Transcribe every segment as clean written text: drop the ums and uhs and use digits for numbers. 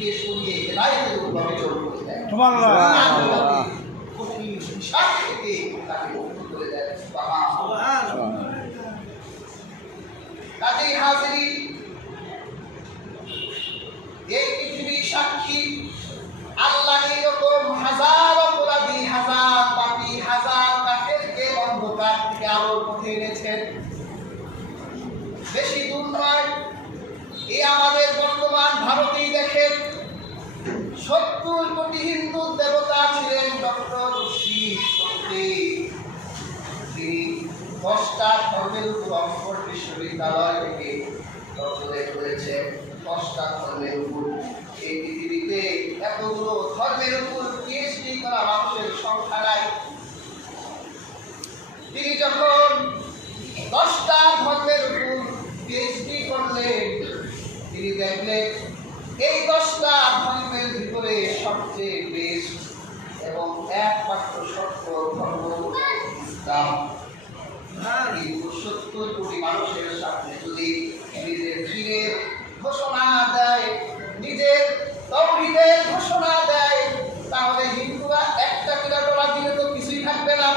থেকে সরিয়ে হেদায়েতের উদ্ভাবে চলতে দেয়। কঠিন হিসাব থেকে তাকে মুক্ত করে দেয়। কাজেই হাজিরিন, এই পৃথিবী সাক্ষী আল্লাহ এরকম হাজার অপরাধী, হাজার পাপী, হাজার কাফেরকে অন্ধকার থেকে আলোর পথে এনেছেন। বেশি দূর নয়, এই আমাদের বর্তমান ভারতেই দেখেন 70 কোটি হিন্দু দেবতা ছিলেন ডক্টর শিব শক্তি। তিনি 10টা ধর্মের উপর অক্সফোর্ড বিশ্ববিদ্যালয় থেকে ডক্টরেট করেছেন। 10টা ধর্মের উপর। এই পৃথিবীতে এতগুলো ধর্মের উপর পিএইচডি করা মানুষের সংখ্যা নাই। তিনি যখন 10টা ধর্মের উপর পিএইচডি করলেন, তিনি দেখলেন এই 10টা ধর্মের ভিতরে সবচেয়ে বেস্ট এবং একমাত্র সত্য ধর্ম ইসলাম। 70 কোটি মানুষের সামনে যদি নিজের দ্বীনের ঘোষণা দেয়, নিজের তাওহীদের ঘোষণা দেয়, তাহলে হিন্দুরা একটা কিরাটোলা দিলে তো কিছুই থাকবে না।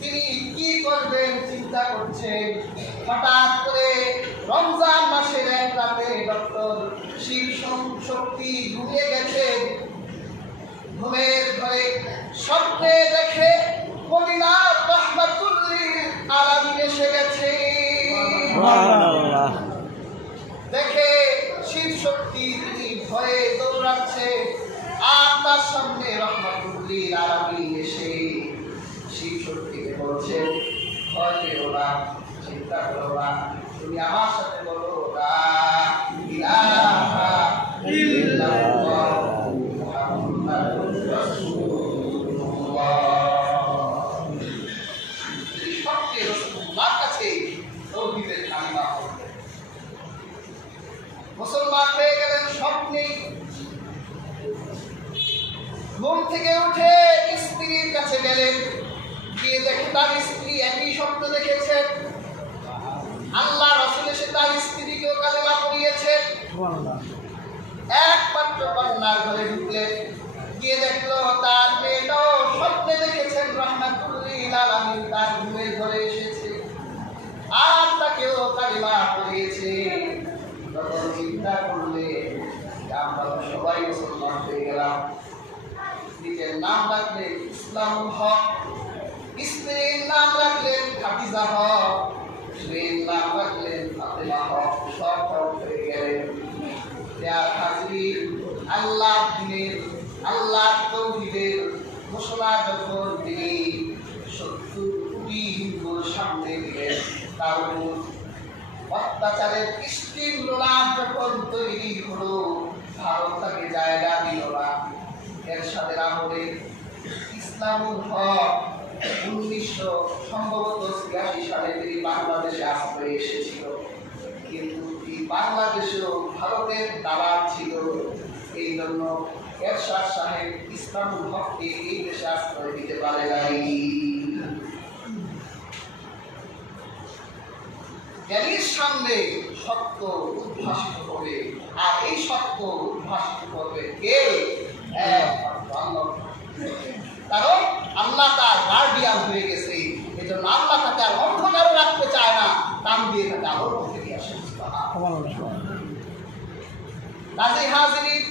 তিনি কি করবেন চিন্তা করছেন। হঠাৎ করে রমজান মাসের এক রাতে ডক্টর শিব শক্তি ঘুমিয়ে গেছেন। ঘুমের ঘরে স্বপ্নে দেখে মদিনার রাহমাতুল্লিল আলামিন এসে গেছে। দেখে শিব শক্তি তিনি ভয়ে দৌড়াচ্ছে, আর তার সামনে রাহমাতুল্লিল আলামিন এসে শিব শক্তিকে বলছে, ভয় পেও না, চিন্তা করো না, তুমি আমার সাথে বলো লা ইলাহা ইল্লাল্লাহ মুহাম্মাদুর রাসূলুল্লাহ। এই শক্তি রাসূলুল্লাহর কাছে তাওহীদের কালিমা পড়লেন, মুসলমান হয়ে গেলেন স্বপ্নে। ঘুম থেকে উঠে স্ত্রীর কাছে গেলেন, গিয়ে দেখে তার স্ত্রী একই স্বপ্ন দেখেছেন। আল্লাহ রাসূল এসে তার স্ত্রীকেও কালেমা পড়িয়েছেন। একমাত্র কন্যার ঘরে ঢুকলেন, গিয়ে দেখলো তার মেয়েটাও স্বপ্নে দেখেছেন রাহমাতুল্লিল আলামিন তার ঘুমের ঘরে এসেছে, আর তাকেও কালেমা পড়িয়েছে। তখন চিন্তা করলে আমরা সবাই মুসলমান হয়ে গেলাম। নিজের নাম রাখলেন ইসলামুল হক, স্ত্রীর নাম রাখলেন খাদিজা হক, স্ত্রীর নাম রাখলেন ফাতেমা হক, সব হক হয়ে গেলেন। আল্লাহ দিনের, আল্লাহ তাওহীদের ঘোষণা যখন তিনি 70 কোটি হিন্দুর সামনে দিলেন, তার উপর অত্যাচারের স্টিম রোলার যখন তৈরি হলো, ভারত তাকে জায়গা দিল না। এরশাদের আমলে ইসলামুল হক 1983 সালে তিনি বাংলাদেশে আশ্রয় এসেছিল, কিন্তু এই বাংলাদেশেও ভারতের দালাল ছিল। এই জন্য এরশাদ সাহেব ইসলামুল হককে এই দেশে আশ্রয় দিতে পারে নাই। জ্ঞানীর সামনে সত্য উদ্ভাসিত হবে, আর এই সত্য উদ্ভাসিত করবে কে? কারণ আল্লাহ তার গার্ডিয়ান হয়ে গেছে। এই জন্য আল্লাহ তাকে আর অন্ধকারে রাখতে চায় না, কান দিয়ে তাকে আলোর পথে নিয়ে আসে। কাজেই হাজিরিন,